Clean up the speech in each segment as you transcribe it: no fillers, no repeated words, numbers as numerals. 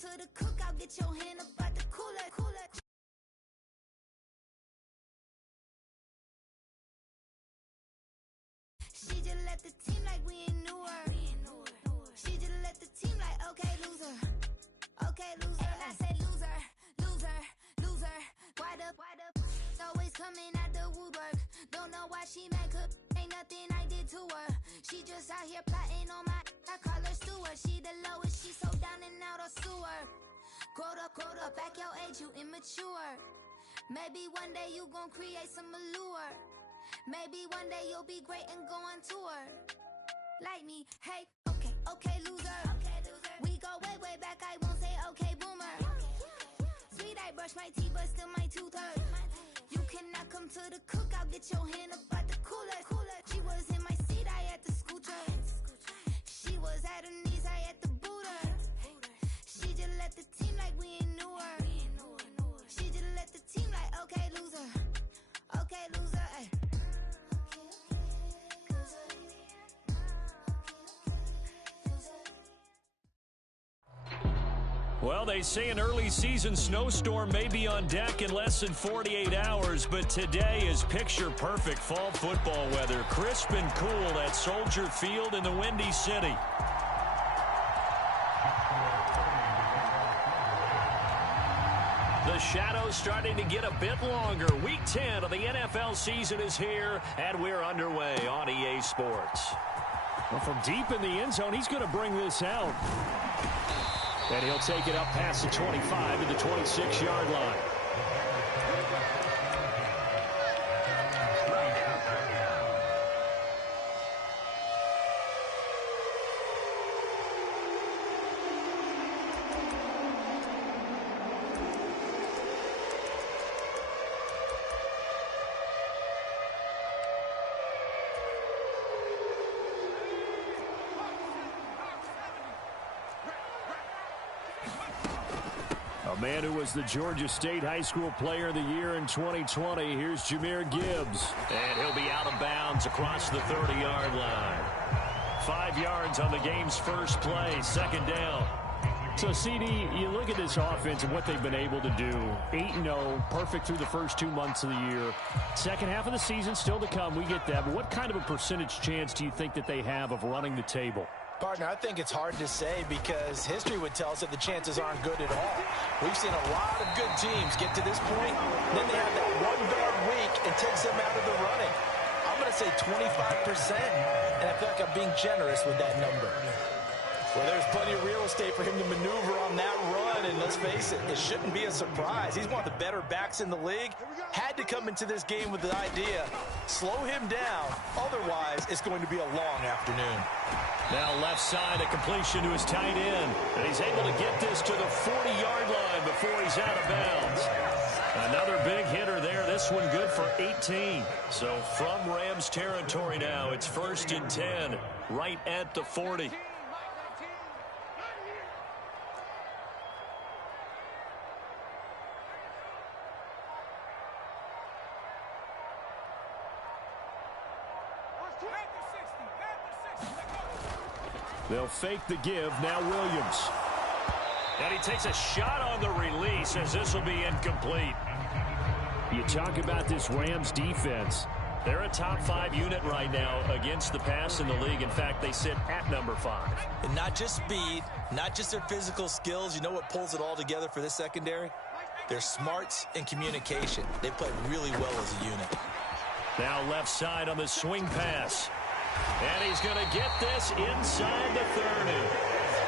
to the cookout, get your hand up out the cooler. She just left the team like we ain't knew her. She just left the team like, okay, loser. Okay, loser. And I said loser, loser, loser. Why the always coming out the woodwork? Don't know why she mad, cause ain't nothing I did to her. She just out here plotting on my, I call her steward. She the lowest, she so down and out of sewer. Growed up, back your age, you immature. Maybe one day you gon' create some allure. Maybe one day you'll be great and go on tour. Like me, hey, okay, loser. We go way back, I won't say okay, boomer. Sweet, I brush my teeth, but still my tooth hurt. You cannot come to the cookout, get your hand up out the cooler. She was in my seat, I had to scoot her. She was at her knees, I had to boot her. She just left the team like we ain't knew her. She just left the team like, okay, loser. Okay, loser, ay. Well, they say an early season snowstorm may be on deck in less than 48 hours, but today is picture-perfect fall football weather. Crisp and cool at Soldier Field in the Windy City. The shadows starting to get a bit longer. Week 10 of the NFL season is here, and we're underway on EA Sports. Well, from deep in the end zone, he's going to bring this out. And he'll take it up past the 25 to the 26-yard line. A man who was the Georgia State High School Player of the Year in 2020. Here's Jahmyr Gibbs. And he'll be out of bounds across the 30-yard line. 5 yards on the game's first play, second down. So, CD, you look at this offense and what they've been able to do. 8-0, perfect through the first 2 months of the year. Second half of the season still to come, we get that. But what kind of a percentage chance do you think that they have of running the table? Partner, I think it's hard to say because history would tell us that the chances aren't good at all. We've seen a lot of good teams get to this point, and then they have that one bad week and takes them out of the running. I'm going to say 25%, and I feel like I'm being generous with that number. Well, there's plenty of real estate for him to maneuver on that run, and let's face it, it shouldn't be a surprise. He's one of the better backs in the league. Had to come into this game with the idea, slow him down, otherwise it's going to be a long afternoon. Now left side, a completion to his tight end, and he's able to get this to the 40-yard line before he's out of bounds. Another big hitter there, this one good for 18. So from Rams territory now, it's 1st and 10, right at the 40. They'll fake the give. Now Williams. And he takes a shot on the release as this will be incomplete. You talk about this Rams defense. They're a top 5 unit right now against the pass in the league. In fact, they sit at number 5. And not just speed, not just their physical skills. You know what pulls it all together for this secondary? Their smarts and communication. They play really well as a unit. Now left side on the swing pass. And he's going to get this inside the 30.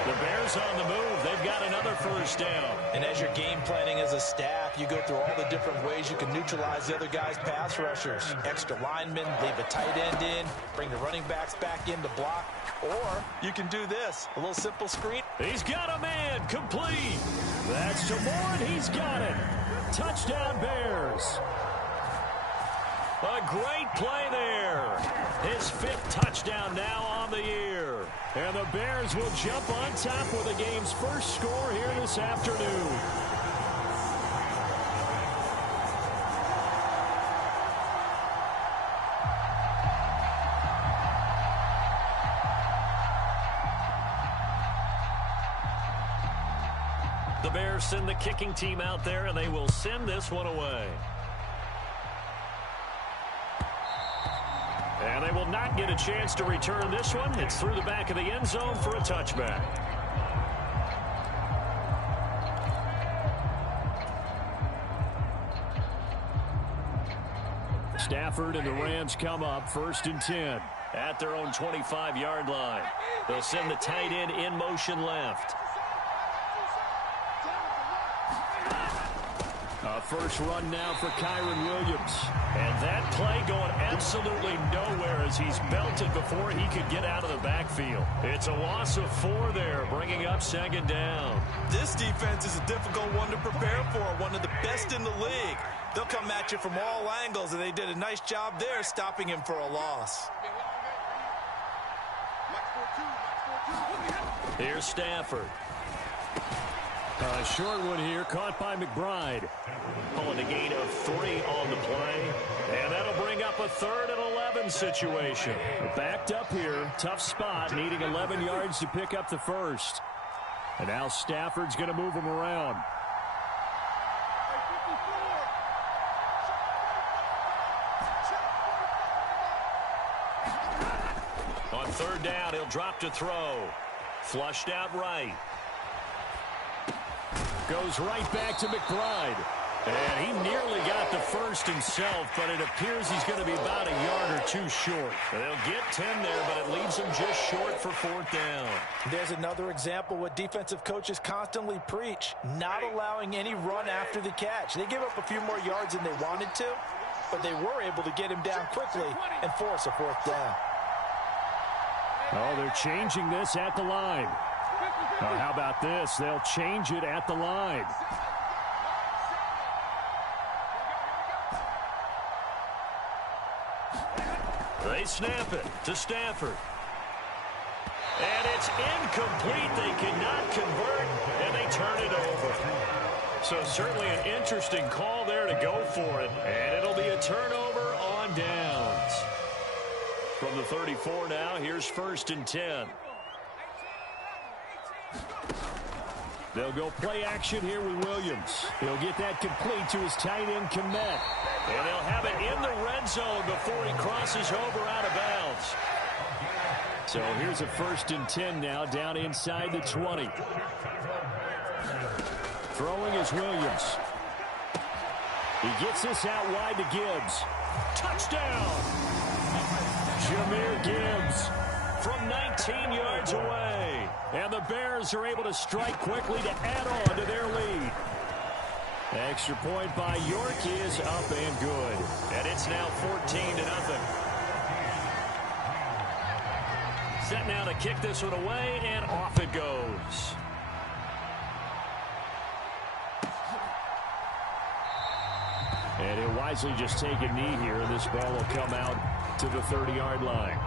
The Bears on the move. They've got another first down. And as you're game planning as a staff, you go through all the different ways you can neutralize the other guy's pass rushers. Extra linemen, leave a tight end in, bring the running backs back in to block. Or you can do this, a little simple screen. He's got a man, complete. That's to Moore, and he's got it. Touchdown, Bears. A great play there. His 5th touchdown now on the year. And the Bears will jump on top with the game's first score here this afternoon. The Bears send the kicking team out there, and they will send this one away. And they will not get a chance to return this one. It's through the back of the end zone for a touchback. Stafford and the Rams come up 1st and 10. At their own 25-yard line. They'll send the tight end in motion left. A first run now for Kyren Williams. And that play going absolutely nowhere as he's belted before he could get out of the backfield. It's a loss of 4 there, bringing up 2nd down. This defense is a difficult one to prepare for, one of the best in the league. They'll come at you from all angles, and they did a nice job there stopping him for a loss. Here's Stafford. A short one here, caught by McBride. Pulling a gain of 3 on the play. And that'll bring up a 3rd and 11 situation. Backed up here, tough spot, needing 11 yards to pick up the first. And now Stafford's going to move him around. On 3rd down, he'll drop to throw. Flushed out right. Goes right back to McBride. And he nearly got the first himself, but it appears he's going to be about a yard or 2 short. They'll get 10 there, but it leaves him just short for 4th down. There's another example what defensive coaches constantly preach, not allowing any run after the catch. They gave up a few more yards than they wanted to, but they were able to get him down quickly and force a 4th down. Oh, they're changing this at the line. Oh, how about this? They'll change it at the line. They snap it to Stafford. And it's incomplete. They cannot convert, and they turn it over. So certainly an interesting call there to go for it. And it'll be a turnover on downs. From the 34 now, here's 1st and 10. They'll go play action here with Williams. He'll get that complete to his tight end, Kmet. And they'll have it in the red zone before he crosses over out of bounds. So here's a 1st and 10 now, down inside the 20. Throwing is Williams. He gets this out wide to Gibbs. Touchdown! Jahmyr Gibbs from 19 yards away. And the Bears are able to strike quickly to add on to their lead. Extra point by York is up and good. And it's now 14-0. Set now to kick this one away, and off it goes. And he'll wisely just take a knee here, and this ball will come out to the 30-yard line.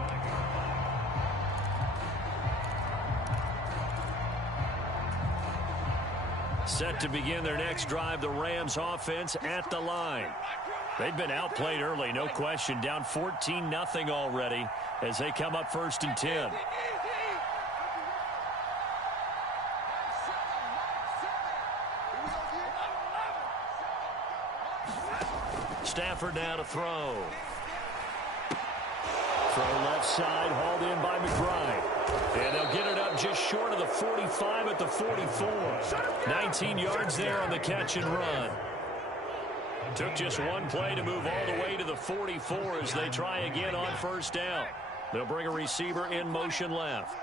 Set to begin their next drive, the Rams offense at the line. They've been outplayed early, no question. Down 14-0 already as they come up 1st and 10. Stafford now to throw. Throw left side, hauled in by McBride. And they'll get it up just short of the 45 at the 44. 19 yards there on the catch and run. Took just one play to move all the way to the 44 as they try again on 1st down. They'll bring a receiver in motion left.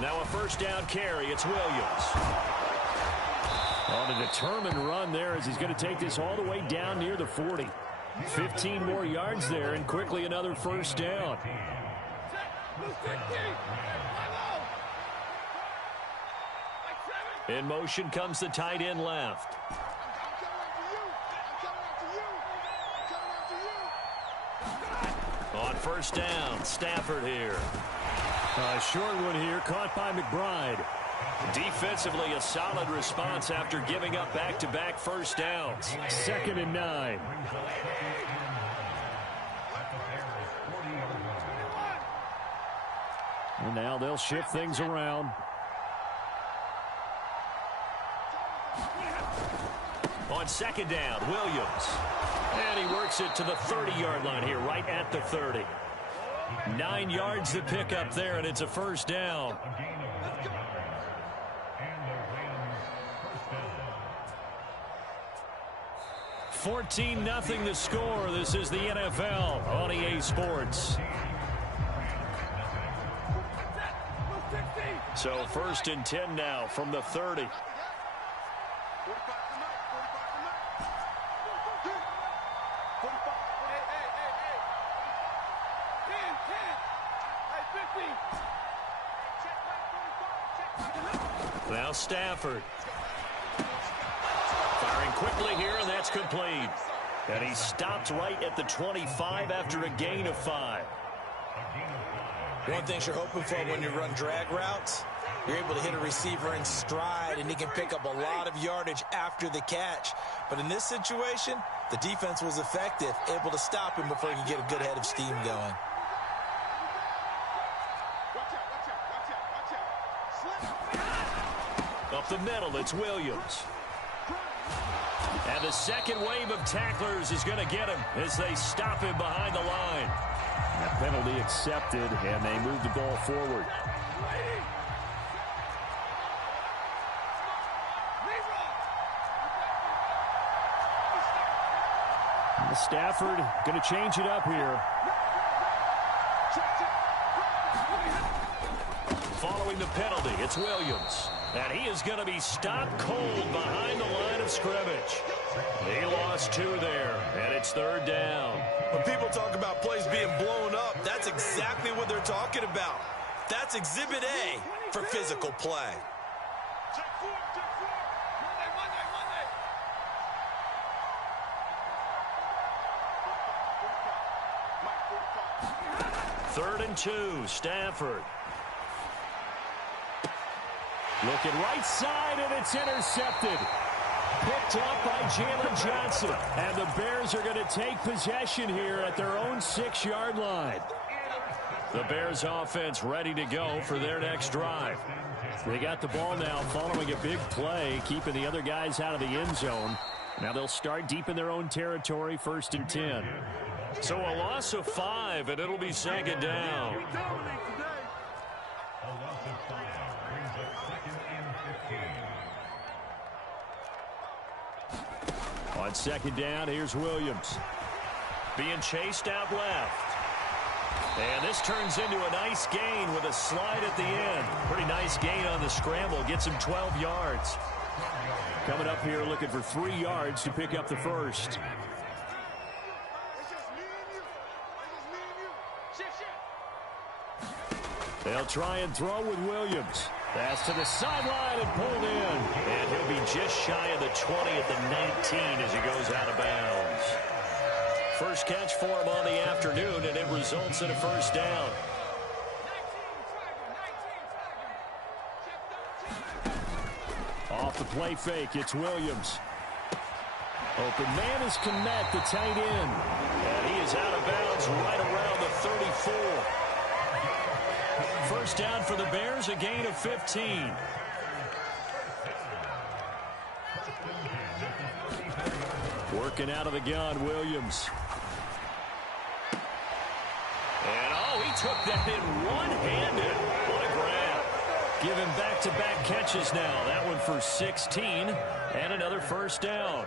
Now a 1st down carry. It's Williams. On a determined run there as he's going to take this all the way down near the 40. 15 more yards there, and quickly another 1st down. In motion comes the tight end left. On 1st down, Stafford here. A short one here, caught by McBride. Defensively, a solid response after giving up back-to-back 1st downs. 2nd and 9. And now they'll shift things around. On second down, Williams. And he works it to the 30-yard line here, right at the 30. 9 yards to pick up there, and it's a first down. 14-0 the score. This is the NFL on EA Sports. So first and 10 now from the 30. Now Stafford. Firing quickly here, and that's complete. And he stopped right at the 25 after a gain of 5. One thing you're hoping for when you run drag routes, you're able to hit a receiver in stride, and he can pick up a lot of yardage after the catch. But in this situation, the defense was effective, able to stop him before he could get a good head of steam going. Up the middle, it's Williams. And the second wave of tacklers is going to get him as they stop him behind the line. That penalty accepted, and they move the ball forward. Stafford going to change it up here. Following the penalty, it's Williams. And he is going to be stopped cold behind the line of scrimmage. He lost 2 there, and it's third down. When people talk about plays being blown up, that's exactly what they're talking about. That's Exhibit A for physical play. Third and 2, Stafford. Looking right side, and it's intercepted. Picked up by Jalen Johnson. And the Bears are going to take possession here at their own 6-yard line. The Bears offense ready to go for their next drive. They got the ball now following a big play, keeping the other guys out of the end zone. Now they'll start deep in their own territory, first and 10. So a loss of 5, and it'll be second down. On second down, here's Williams. Being chased out left. And this turns into a nice gain with a slide at the end. Pretty nice gain on the scramble. Gets him 12 yards. Coming up here looking for 3 yards to pick up the first. They'll try and throw with Williams. Pass to the sideline and pulled in. And he'll be just shy of the 20 at the 19 as he goes out of bounds. First catch for him on the afternoon, and it results in a first down. Off the play fake, it's Williams. Open man is Kmet, the tight end. And he is out of bounds right around the 34. First down for the Bears, a gain of 15. Working out of the gun, Williams. And he took that in one-handed. What a grab. Giving back-to-back catches now. That one for 16 and another first down.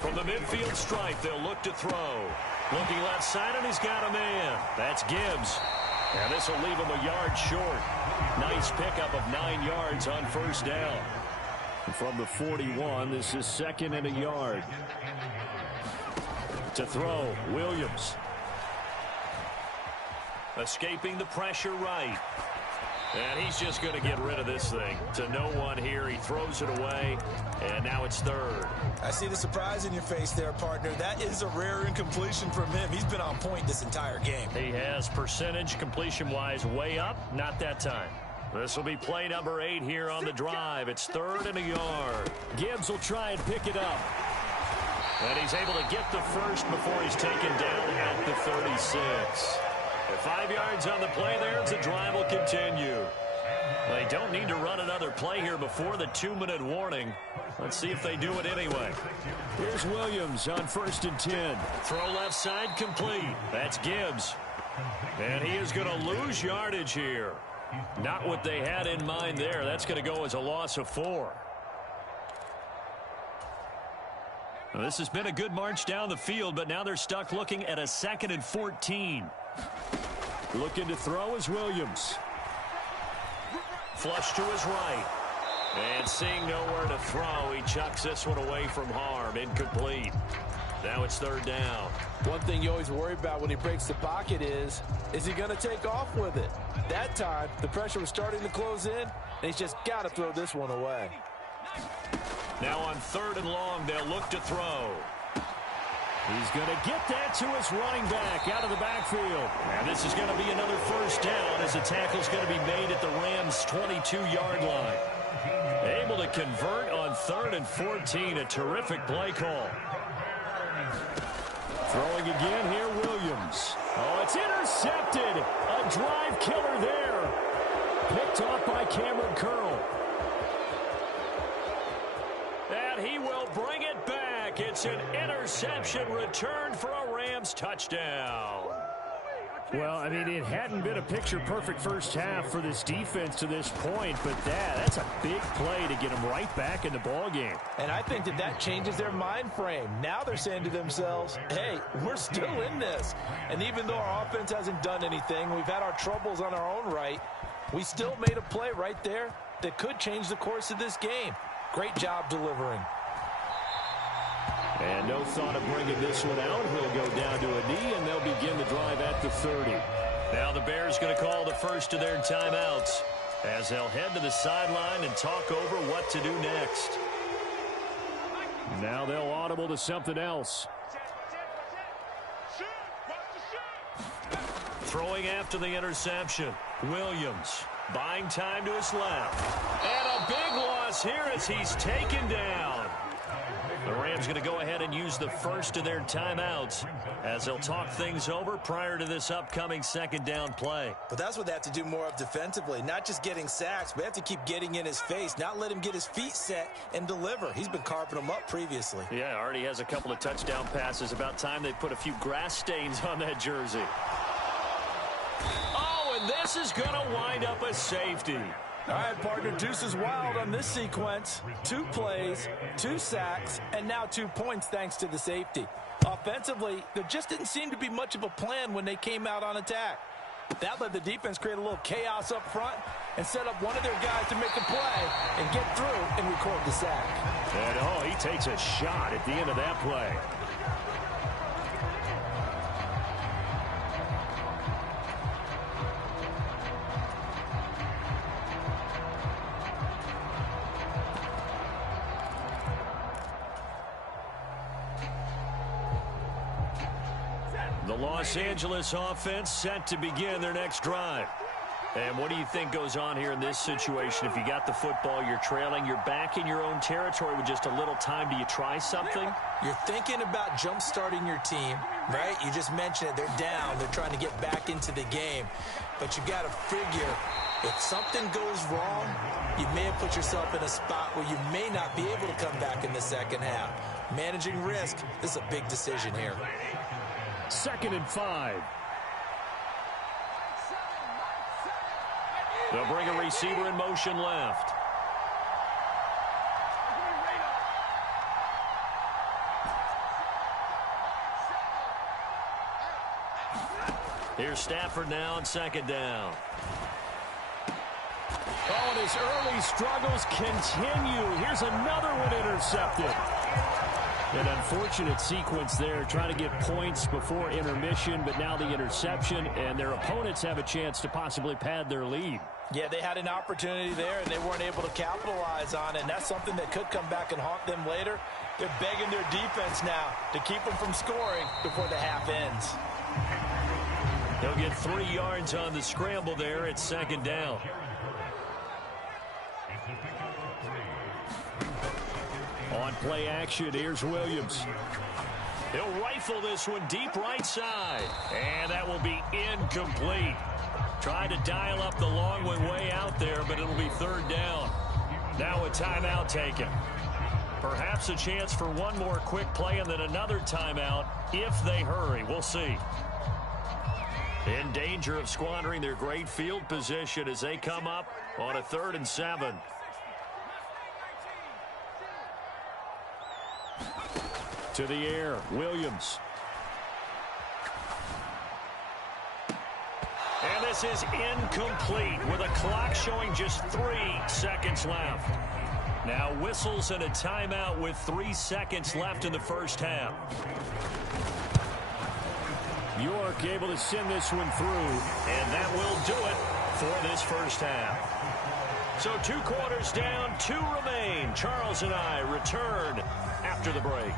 From the midfield stripe, they'll look to throw. Looking left side, and he's got a man. That's Gibbs. And this will leave him a yard short. Nice pickup of 9 yards on first down. From the 41, this is second and a yard. To throw, Williams. Escaping the pressure right. And he's just going to get rid of this thing. To no one here. He throws it away. And now it's third. I see the surprise in your face there, partner. That is a rare incompletion from him. He's been on point this entire game. He has percentage completion-wise way up. Not that time. This will be play number 8 here on the drive. It's third and a yard. Gibbs will try and pick it up. And he's able to get the first before he's taken down at the 36. 5 yards on the play there as the drive will continue. They don't need to run another play here before the 2-minute warning. Let's see if they do it anyway. Here's Williams on 1st and 10. Throw left side complete. That's Gibbs. And he is going to lose yardage here. Not what they had in mind there. That's going to go as a loss of 4. Well, this has been a good march down the field, but now they're stuck looking at a 2nd and 14. Looking to throw is Williams. Flush to his right. And seeing nowhere to throw, he chucks this one away from harm. Incomplete. Now it's 3rd down. One thing you always worry about when he breaks the pocket is he going to take off with it? That time, the pressure was starting to close in, and he's just got to throw this one away. Now on 3rd and long, they'll look to throw. He's going to get that to his running back out of the backfield. And this is going to be another 1st down as the tackle's going to be made at the Rams' 22-yard line. Able to convert on 3rd and 14. A terrific play call. Throwing again here, Williams. Oh, it's intercepted. A drive killer there. Picked off by Cameron Curl. And he will bring it back. It's an interception returned for a Rams touchdown. Well, I mean, it hadn't been a picture-perfect first half for this defense to this point, but that's a big play to get them right back in the ballgame. And I think that changes their mind frame. Now they're saying to themselves, hey, we're still in this. And even though our offense hasn't done anything, we've had our troubles on our own right, we still made a play right there that could change the course of this game. Great job delivering. And no thought of bringing this one out. He'll go down to a knee, and they'll begin the drive at the 30. Now the Bears going to call the first of their timeouts as they'll head to the sideline and talk over what to do next. Now they'll audible to something else. Throwing after the interception, Williams buying time to his left. And a big loss here as he's taken down. The Rams going to go ahead and use the first of their timeouts as they'll talk things over prior to this upcoming 2nd down play. But that's what they have to do more of defensively, not just getting sacks, but they have to keep getting in his face, not let him get his feet set and deliver. He's been carving them up previously. Yeah, already has a couple of touchdown passes. About time they put a few grass stains on that jersey. Oh, and this is going to wind up a safety. All right, partner, deuce is wild on this sequence. 2 plays, 2 sacks, and now 2 points thanks to the safety. Offensively, there just didn't seem to be much of a plan when they came out on attack. That let the defense create a little chaos up front and set up one of their guys to make a play and get through and record the sack. And, he takes a shot at the end of that play. The Los Angeles offense set to begin their next drive. And what do you think goes on here in this situation? If you got the football, you're trailing, you're back in your own territory with just a little time. Do you try something? You're thinking about jump-starting your team, right? You just mentioned it. They're down. They're trying to get back into the game. But you got to figure, if something goes wrong, you may have put yourself in a spot where you may not be able to come back in the second half. Managing risk, this is a big decision here. 2nd and 5. They'll bring a receiver in motion left. Here's Stafford now on 2nd down. Oh, and his early struggles continue. Here's another one intercepted. An unfortunate sequence there, trying to get points before intermission, but now the interception, and their opponents have a chance to possibly pad their lead. Yeah, they had an opportunity there, and they weren't able to capitalize on it, and that's something that could come back and haunt them later. They're begging their defense now to keep them from scoring before the half ends. They'll get 3 yards on the scramble there at 2nd down. On play action, here's Williams. He'll rifle this one deep right side. And that will be incomplete. Tried to dial up the long one way out there, but it'll be third down. Now a timeout taken. Perhaps a chance for one more quick play and then another timeout if they hurry. We'll see. In danger of squandering their great field position as they come up on a 3rd and 7. To the air, Williams. And this is incomplete with a clock showing just 3 seconds left. Now whistles and a timeout with 3 seconds left in the first half. York able to send this one through, and that will do it for this first half. So 2 quarters down, 2 remain. Charles and I return after the break.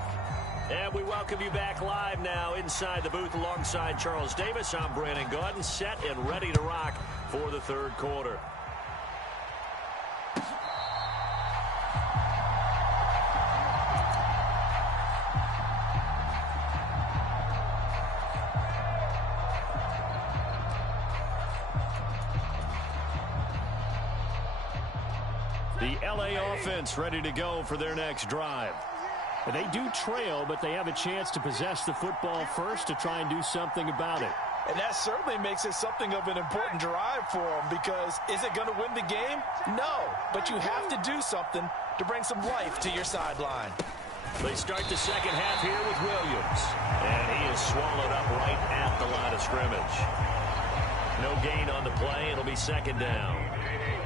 And we welcome you back live now inside the booth alongside Charles Davis. I'm Brandon Gaudin, set and ready to rock for the 3rd quarter. The LA offense ready to go for their next drive. They do trail, but they have a chance to possess the football first to try and do something about it. And that certainly makes it something of an important drive for them, because is it going to win the game? No, but you have to do something to bring some life to your sideline. They start the second half here with Williams, and he is swallowed up right at the line of scrimmage. No gain on the play. It'll be 2nd down.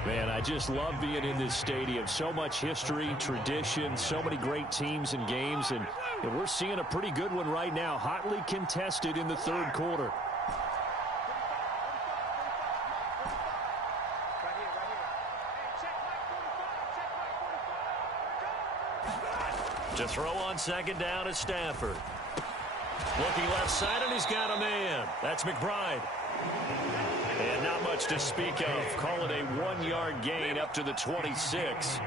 Man, I just love being in this stadium. So much history, tradition, so many great teams and games, and we're seeing a pretty good one right now, hotly contested in the 3rd quarter. To throw on 2nd down is Stafford. Looking left side, and he's got a man. That's McBride. And not much to speak of. Call it a 1-yard gain up to the 26.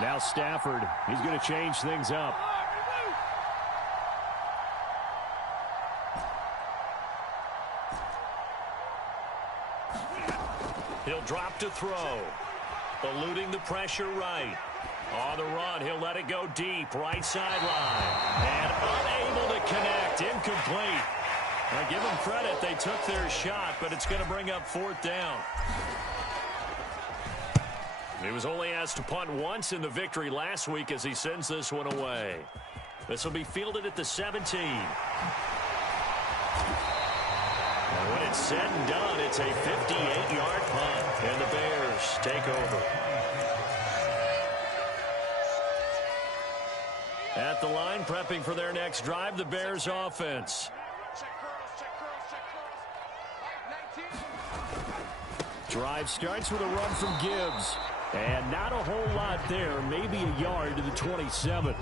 Now Stafford, he's going to change things up. He'll drop to throw. Eluding the pressure right. On the run, he'll let it go deep, right sideline. And unable to connect, incomplete. I give them credit, they took their shot, but it's going to bring up 4th down. He was only asked to punt once in the victory last week as he sends this one away. This will be fielded at the 17. And when it's said and done, it's a 58-yard punt, and the Bears take over. At the line, prepping for their next drive, the Bears offense. Drive starts with a run from Gibbs. And not a whole lot there, maybe a yard to the 27.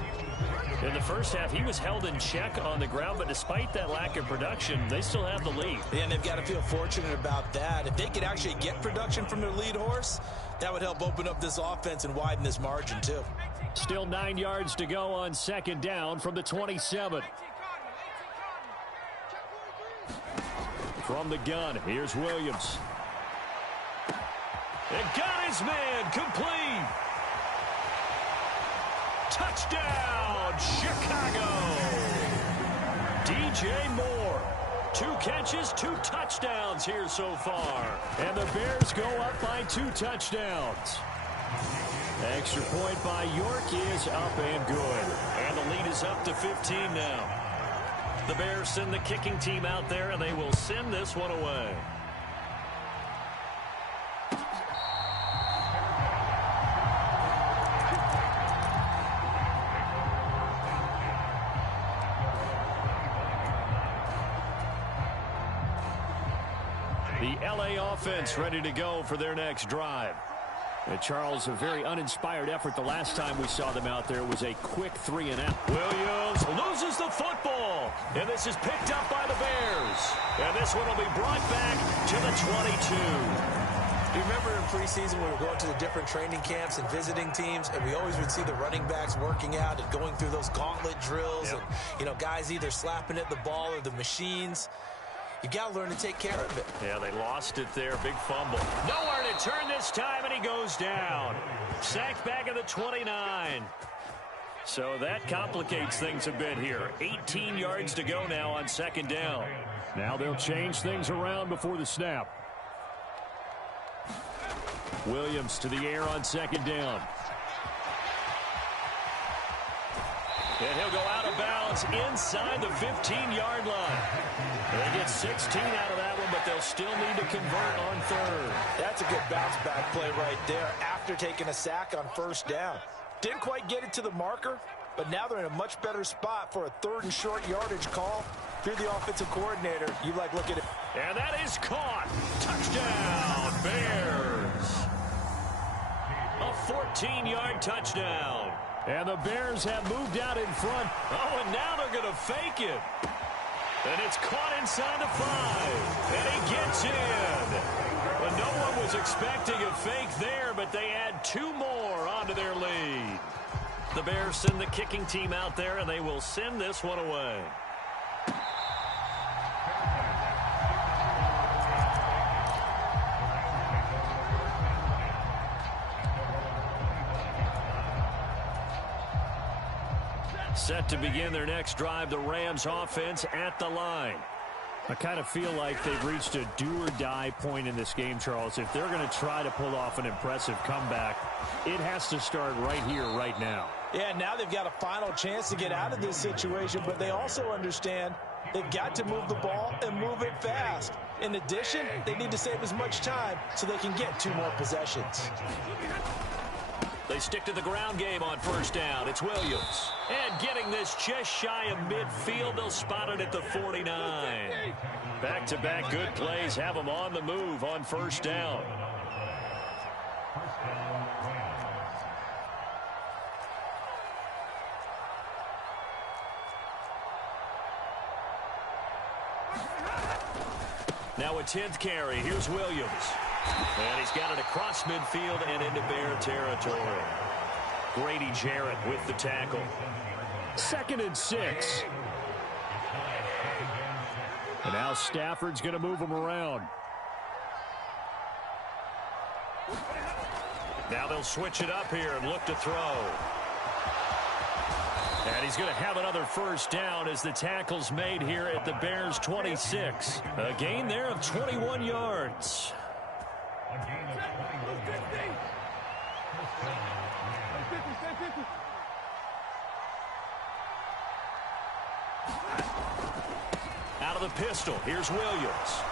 In the first half, he was held in check on the ground, but despite that lack of production, they still have the lead. And they've got to feel fortunate about that. If they could actually get production from their lead horse, that would help open up this offense and widen this margin, too. Still 9 yards to go on 2nd down from the 27. From the gun, here's Williams. And got his man, complete. Touchdown, Chicago. DJ Moore. 2 catches, 2 touchdowns here so far. And the Bears go up by 2 touchdowns. Extra point by York is up and good. And the lead is up to 15 now. The Bears send the kicking team out there, and they will send this one away. The LA offense ready to go for their next drive. Charles, a very uninspired effort the last time we saw them out there was a quick 3-and-out. Williams loses the football, and this is picked up by the Bears. And this one will be brought back to the 22. Do you remember in preseason we were going to the different training camps and visiting teams, and we always would see the running backs working out and going through those gauntlet drills, and, you know, guys either slapping at the ball or the machines. You got to learn to take care of it. Yeah, they lost it there. Big fumble. Nowhere to turn this time, and he goes down. Sacked back at the 29. So that complicates things a bit here. 18 yards to go now on second down. Now they'll change things around before the snap. Williams to the air on second down. And he'll go out of bounds inside the 15-yard line. They get 16 out of that one, but they'll still need to convert on third. That's a good bounce-back play right there after taking a sack on first down. Didn't quite get it to the marker, but now they're in a much better spot for a third and short yardage call. If you're the offensive coordinator, you like look at it. And that is caught. Touchdown, Bears. A 14-yard touchdown. And the Bears have moved out in front. Oh, and now they're going to fake it. And it's caught inside the 5. And he gets in. Well, no one was expecting a fake there, but they add 2 more onto their lead. The Bears send the kicking team out there, and they will send this one away. Set to begin their next drive, the Rams offense at the line. I kind of feel like they've reached a do-or-die point in this game, Charles. If they're going to try to pull off an impressive comeback, it has to start right here, right now. Yeah, now they've got a final chance to get out of this situation, but they also understand they've got to move the ball and move it fast. In addition, they need to save as much time so they can get 2 more possessions. They stick to the ground game on first down. It's Williams. And getting this just shy of midfield, they'll spot it at the 49. Back-to-back good plays have them on the move on first down. Now a 10th carry. Here's Williams. And he's got it across midfield and into Bear territory. Grady Jarrett with the tackle. 2nd and 6. And now Stafford's going to move him around. Now they'll switch it up here and look to throw. And he's going to have another first down as the tackle's made here at the Bears' 26. A gain there of 21 yards. Out of the pistol, here's Williams.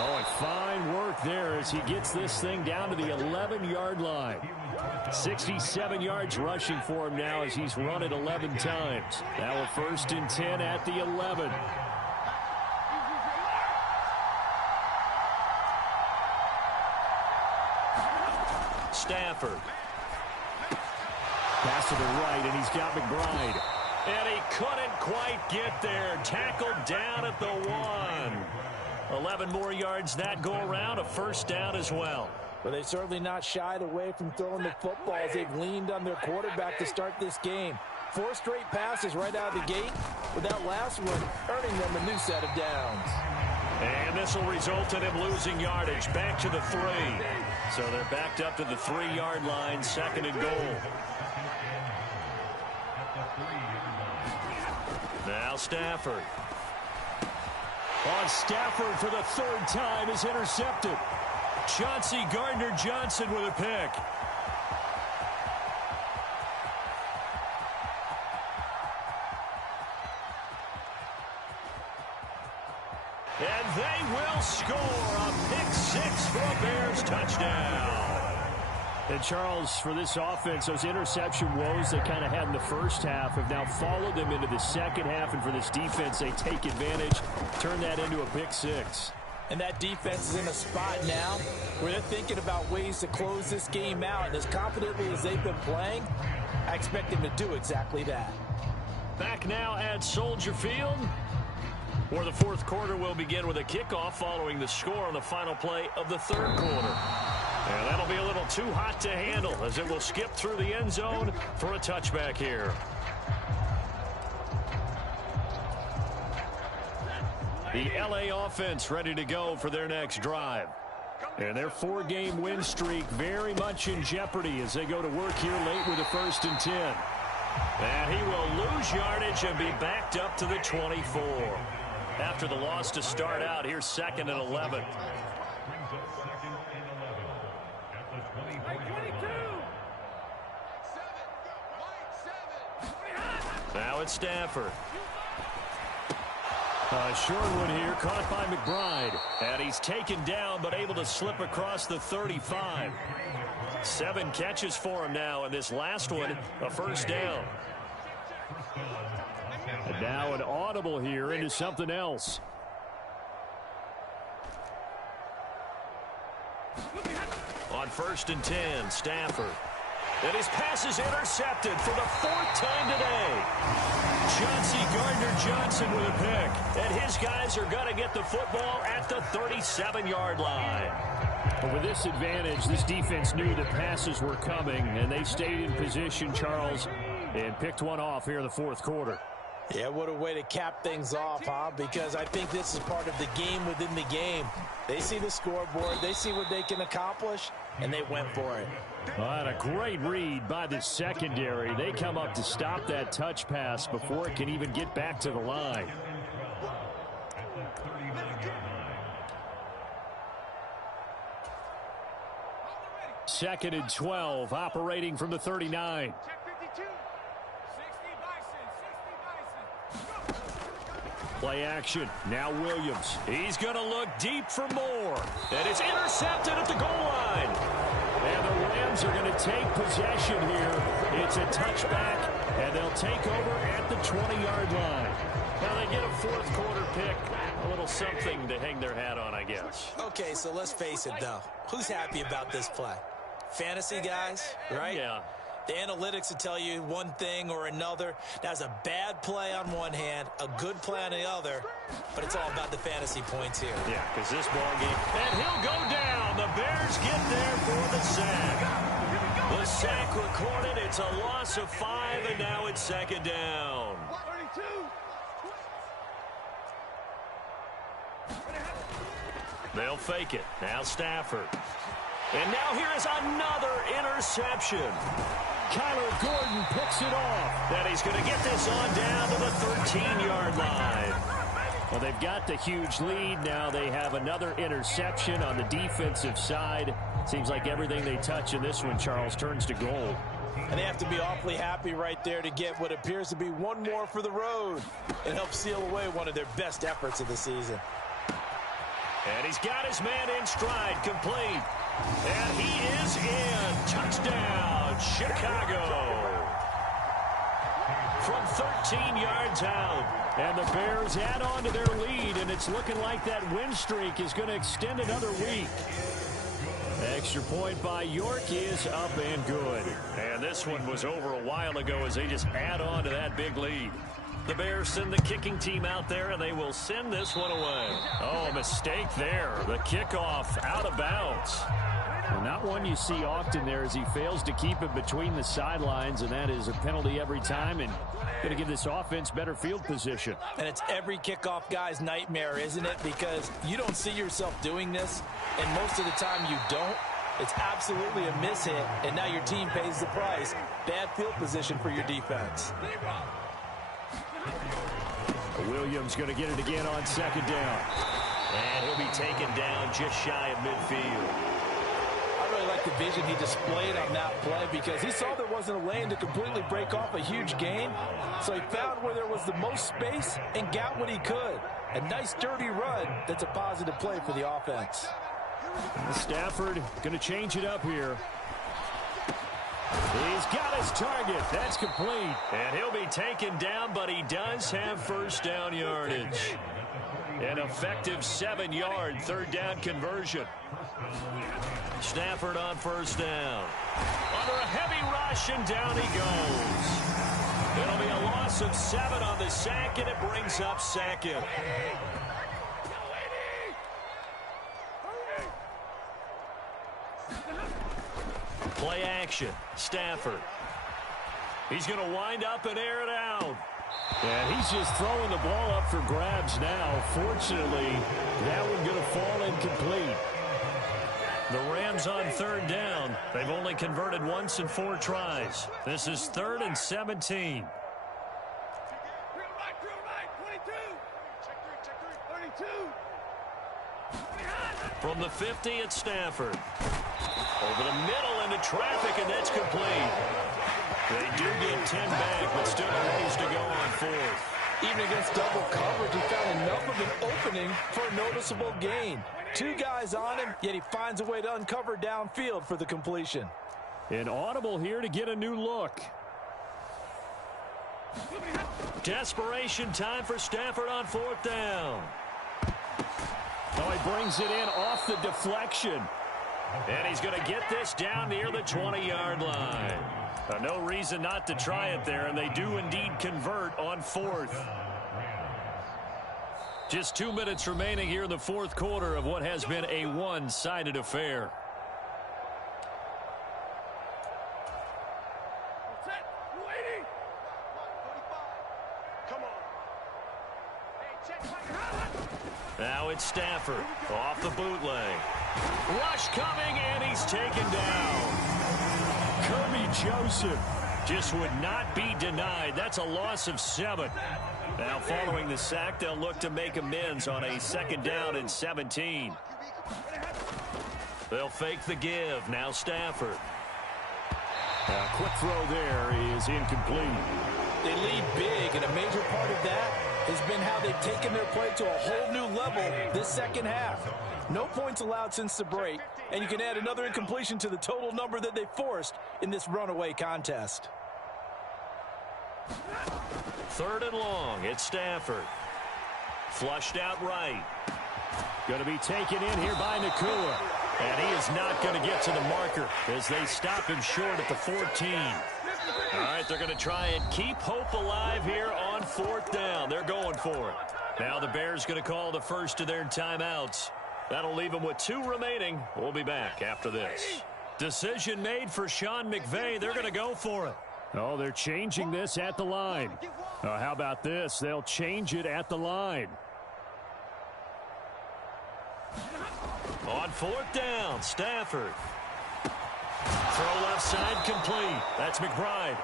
Oh, and fine work there as he gets this thing down to the 11-yard line. 67 yards rushing for him now as he's run it 11 times. Now a 1st and 10 at the 11. Stafford. Pass to the right, and he's got McBride. And he couldn't quite get there. Tackled down at the 1. 11 more yards that go around. A first down as well. But they've certainly not shied away from throwing the football as they've leaned on their quarterback to start this game. 4 straight passes right out of the gate, with that last one earning them a new set of downs. And this will result in him losing yardage. Back to the 3. So they're backed up to the 3-yard line, 2nd and goal. Now Stafford. On Stafford for the 3rd time is intercepted. Chauncey Gardner-Johnson with a pick. And they will score a pick 6 for a Bears touchdown. And Charles, for this offense, those interception woes they kind of had in the first half have now followed them into the second half. And for this defense, they take advantage, turn that into a pick 6. And that defense is in a spot now where they're thinking about ways to close this game out. And as confidently as they've been playing, I expect them to do exactly that. Back now at Soldier Field. Where the fourth quarter will begin with a kickoff following the score on the final play of the third quarter. And that'll be a little too hot to handle as it will skip through the end zone for a touchback here. The LA offense ready to go for their next drive. And their 4-game win streak very much in jeopardy as they go to work here late with a 1st and 10. And he will lose yardage and be backed up to the 24. After the loss to start out, here's 2nd and 11. Now it's Stafford. Shortwood here, caught by McBride. And he's taken down, but able to slip across the 35. 7 catches for him now, and this last one, a 1st down. And now an audible here into something else. On 1st and 10, Stafford. And his pass is intercepted for the 4th time today. Chauncey Gardner-Johnson with a pick. And his guys are going to get the football at the 37-yard line. But with this advantage, this defense knew that passes were coming, and they stayed in position, Charles, and picked one off here in the fourth quarter. Yeah, what a way to cap things off, huh? Because I think this is part of the game within the game. They see the scoreboard, they see what they can accomplish, and they went for it. And a great read by the secondary. They come up to stop that touch pass before it can even get back to the line. Second and 12, operating from the 39. Play action. Now Williams. He's going to look deep for more. And it's intercepted at the goal line. And the Rams are going to take possession here. It's a touchback, and they'll take over at the 20-yard line. Now they get a fourth quarter pick. A little something to hang their hat on, I guess. Okay, so let's face it, though. Who's happy about this play? Fantasy guys, right? Yeah. The analytics will tell you one thing or another. That's a bad play on one hand, a good play on the other, but it's all about the fantasy points here. Yeah, because this ball game, and he'll go down. The Bears get there for the sack. The sack recorded. It's a loss of 5, and now it's second down. They'll fake it. Now Stafford. And now here is another interception. Kyler Gordon picks it off. That he's going to get this on down to the 13-yard line. Well, they've got the huge lead. Now they have another interception on the defensive side. Seems like everything they touch in this one, Charles, turns to gold. And they have to be awfully happy right there to get what appears to be one more for the road and help seal away one of their best efforts of the season. And he's got his man in stride, complete. And he is in. Touchdown, Chicago. From 13 yards out. And the Bears add on to their lead, and it's looking like that win streak is going to extend another week. Extra point by York is up and good. And this one was over a while ago as they just add on to that big lead. The Bears send the kicking team out there, and they will send this one away. Oh, mistake there. The kickoff out of bounds. Well, not one you see often there as he fails to keep it between the sidelines, and that is a penalty every time, and going to give this offense better field position. And it's every kickoff guy's nightmare, isn't it? Because you don't see yourself doing this, and most of the time you don't. It's absolutely a mishit, and now your team pays the price. Bad field position for your defense. Williams going to get it again on second down. And he'll be taken down just shy of midfield. I really like the vision he displayed on that play because he saw there wasn't a lane to completely break off a huge gain. So he found where there was the most space and got what he could. A nice dirty run that's a positive play for the offense. Stafford going to change it up here. He's got his target. That's complete. And he'll be taken down, but he does have first down yardage. An effective 7-yard third down conversion. Stafford on first down. Under a heavy rush, and down he goes. It'll be a loss of 7 on the sack, and it brings up second. Play action. Stafford. He's going to wind up and air it out. And he's just throwing the ball up for grabs now. Fortunately, that one's going to fall incomplete. The Rams on 3rd down. They've only converted once in 4 tries. This is 3rd and 17. From the 50, it's Stafford. Over the middle into traffic, and that's complete. They do get 10 back, but still a ways to go on 4th. Even against double coverage, he found enough of an opening for a noticeable gain. 2 guys on him, yet he finds a way to uncover downfield for the completion. An audible here to get a new look. Desperation time for Stafford on 4th down. Oh, he brings it in off the deflection. And he's going to get this down near the 20-yard line. No reason not to try it there, and they do indeed convert on 4th. Just 2 minutes remaining here in the 4th quarter of what has been a one-sided affair. Now it's Stafford off the bootleg. Rush coming, and he's taken down. Kirby Joseph just would not be denied. That's a loss of 7. Now following the sack, they'll look to make amends on a 2nd down and 17. They'll fake the give. Now Stafford. A quick throw there is incomplete. They lead big, and a major part of that has been how they've taken their play to a whole new level this second half. No points allowed since the break, and you can add another incompletion to the total number that they forced in this runaway contest. 3rd and long. It's Stafford. Flushed out right. Going to be taken in here by Nakua. And he is not going to get to the marker as they stop him short at the 14. All right, they're going to try and keep hope alive here on 4th down. They're going for it. Now the Bears going to call the first of their timeouts. That'll leave them with 2 remaining. We'll be back after this. Decision made for Sean McVay. They're going to go for it. Oh, they're changing this at the line. How about this? They'll change it at the line. On 4th down, Stafford. Throw left side complete. That's McBride.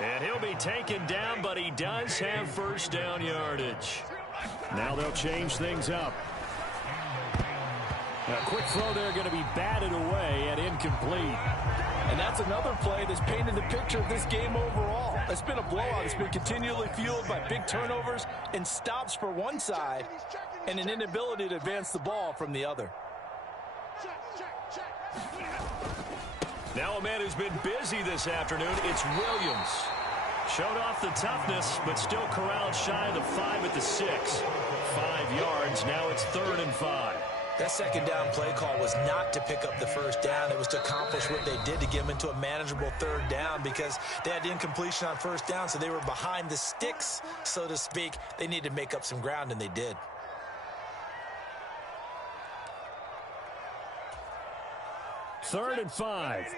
And he'll be taken down, but he does have 1st down yardage. Now they'll change things up. A quick throw there going to be batted away and incomplete. And that's another play that's painted the picture of this game overall. It's been a blowout. It's been continually fueled by big turnovers and stops for one side and an inability to advance the ball from the other. Now a man who's been busy this afternoon, it's Williams. Showed off the toughness, but still corralled shy of the 5 at the 6. 5 yards, now it's 3rd and 5. That 2nd down play call was not to pick up the 1st down. It was to accomplish what they did to get them into a manageable 3rd down because they had incompletion on 1st down, so they were behind the sticks, so to speak. They needed to make up some ground, and they did. Third and 5.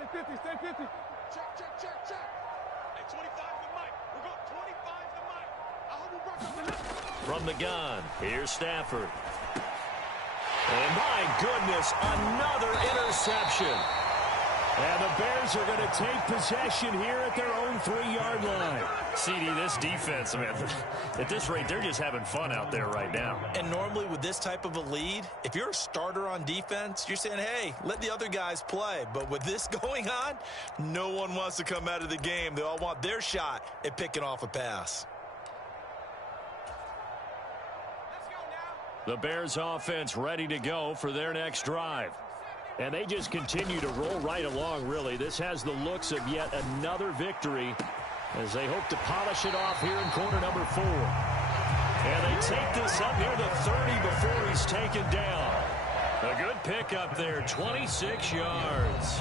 Stay 50, stay 50. Check. Hey, 25 the mic. We're going 25 the mic. I hope we brought something. From the gun, here's Stafford. And my goodness, another interception. And the Bears are going to take possession here at their own 3-yard line. CD, this defense, man, at this rate, they're just having fun out there right now. And normally with this type of a lead, if you're a starter on defense, you're saying, hey, let the other guys play. But with this going on, no one wants to come out of the game. They all want their shot at picking off a pass. The Bears offense ready to go for their next drive. And they just continue to roll right along, really. This has the looks of yet another victory as they hope to polish it off here in quarter number 4. And they take this up near the 30 before he's taken down. A good pickup there, 26 yards.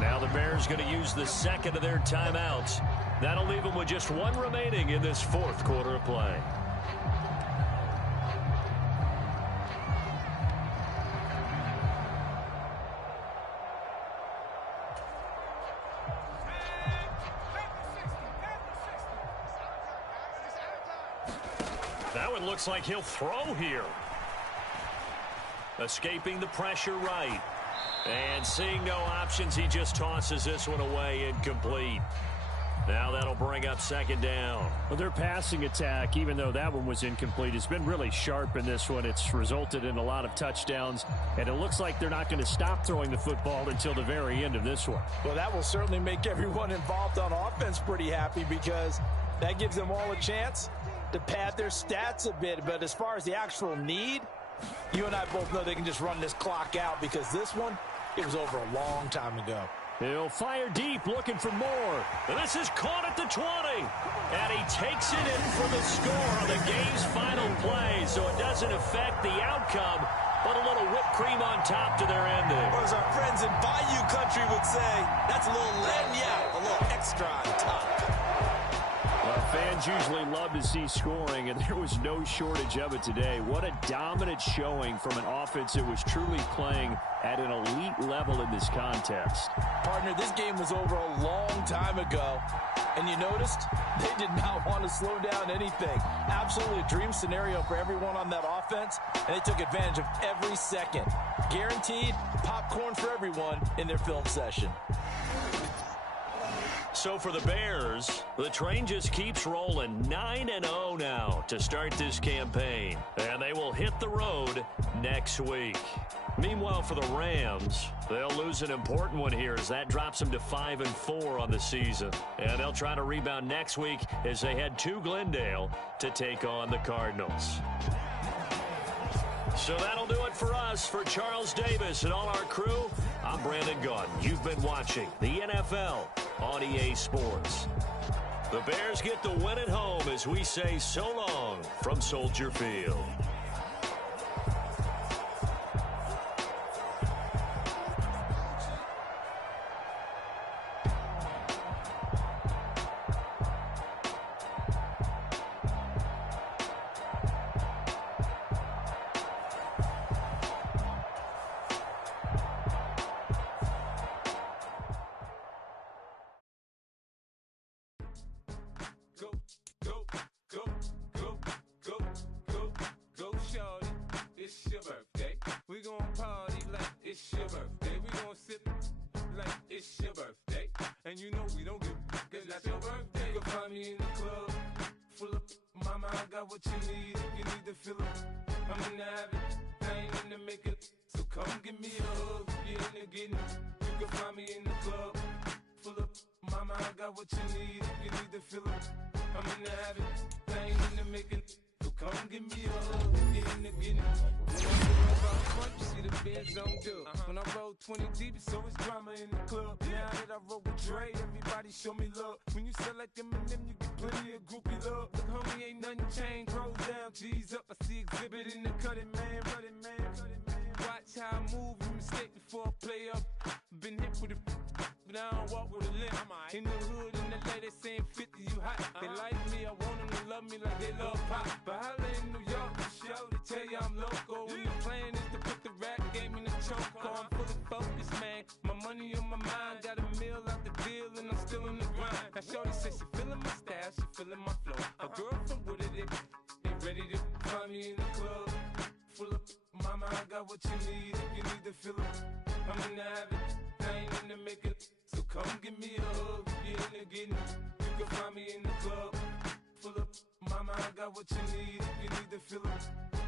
Now the Bears going to use the second of their timeouts. That'll leave them with just one remaining in this fourth quarter of play. That one looks like he'll throw here. Escaping the pressure right. And seeing no options, he just tosses this one away, incomplete. Now that'll bring up second down. Well, their passing attack, even though that one was incomplete, has been really sharp in this one. It's resulted in a lot of touchdowns, and it looks like they're not going to stop throwing the football until the very end of this one. Well, that will certainly make everyone involved on offense pretty happy because that gives them all a chance to pad their stats a bit. But as far as the actual need, you and I both know they can just run this clock out because this one, it was over a long time ago. He'll fire deep, looking for more. And this is caught at the 20. And he takes it in for the score on the game's final play, so it doesn't affect the outcome, but a little whipped cream on top to their ending. Or as our friends in Bayou Country would say, that's a little lagniappe, a little extra on top. Fans usually love to see scoring, and there was no shortage of it today. What a dominant showing from an offense that was truly playing at an elite level in this contest. Partner, this game was over a long time ago, and you noticed they did not want to slow down anything. Absolutely a dream scenario for everyone on that offense, and they took advantage of every second. Guaranteed popcorn for everyone in their film session. So for the Bears, the train just keeps rolling 9-0 now to start this campaign. And they will hit the road next week. Meanwhile, for the Rams, they'll lose an important one here as that drops them to 5-4 on the season. And they'll try to rebound next week as they head to Glendale to take on the Cardinals. So that'll do it for us. For Charles Davis and all our crew, I'm Brandon Gaudin. You've been watching the NFL on EA Sports. The Bears get the win at home as we say so long from Soldier Field. And you know we don't give cause that's your birthday. You can find me in the club, full up. Mama, I got what you need if you need to fill up. I'm in the habit, I ain't in the makeup. So come give me a hug, you're in the getting. You can find me in the club, full up. Mama, I got what you need if you need to fill up. I'm in the habit, I ain't in the makeup. So come give me a hug, you're in the getting. You see the Benz on dub. When I roll 20 deep, it's always drama in the club. Now that I roll with Dre, everybody show me love. When you sell like Eminem, you get plenty of groupie love. Look, homie, ain't nothing changed. Roll down, G's up. I see exhibit in the cutting, man. Running, man. Watch how I move, you mistake before I play up. Been hit with a but I don't walk with a limp. In the hood, in the lady saying 50, you hot. They like me, I want them to love me like they love pop. But holla in New York, the show, they tell you I'm local. And the plan is to put the rap game in the choke. I'm fully focused, man. My money on my mind, got a meal out the deal, and I'm still in the grind. Now shorty says she feeling my style, she feeling my flow. A girl from Wooded, they ready to find me in the club. Full up, mama, I got what you need if you need to fill up. I'm in the habit, I ain't in the makeup. So come give me a hug, you're in the getting. You can find me in the club. Full up, mama, I got what you need if you need to fill up.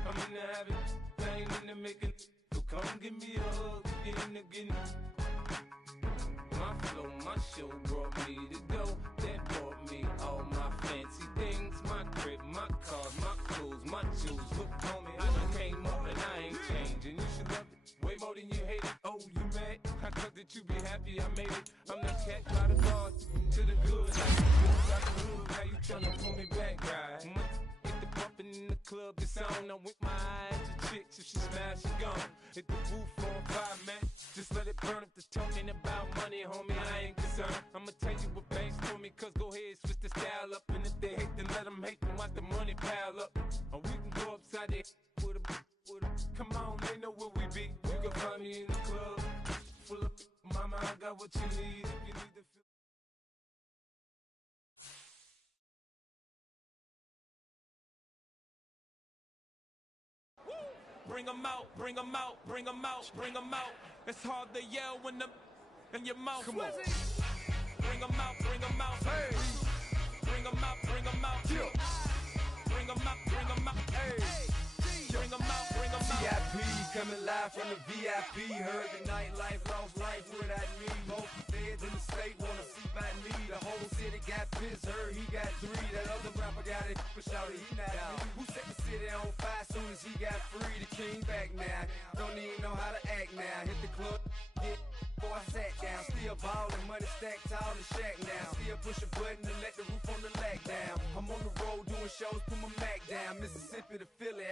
I'm in the habit, I ain't in the makeup. So come give me a hug, you're in the getting. My flow, my show brought me to go. That brought me all my fancy things. My crib, my cars, my clothes, my shoes. Look, homie, I done came up and I ain't changing. You should love it way more than you hate it. Oh, that you be happy I made it. I'm the cat by the car to the good. Now you tryna pull me back, right? Hit the bumpin' in the club, it's on. I'm with my eyes to chicks, if she smash, she gone. Hit the roof on fire, man. Just let it burn. If they're talking about money, homie, I ain't concerned. I'ma tell you what banks for me, cause go ahead, switch the style up. And if they hate, then let them hate, then watch the money pile up. Or we can go upside there with a. Come on, they know where we be. You can find me in the club, full of mama, I got what you need. If you need to feel. Bring 'em out, bring 'em out, bring 'em out, bring 'em out. It's hard to yell when the in your mouth. Come on. Bring 'em out, bring 'em out. Hey. Bring 'em out, bring 'em out. Yeah. Bring 'em out, bring 'em out. Hey. Bring 'em out, bring 'em out. VIP coming live from the VIP. Heard the nightlife, lost life without me. Most feds in the state wanna see by me. The whole city got pissed, heard he got 3. That other rapper got it, but shouted he not me. Who set the city on fire soon as he got free? The king back now, don't even know how to act now. Hit the club, get before I sat down. Still ballin', money stacked tall in shack now. Still push a button to let the roof on the lag down. I'm on the road doing shows, put my Mac down. Mississippi to Philly,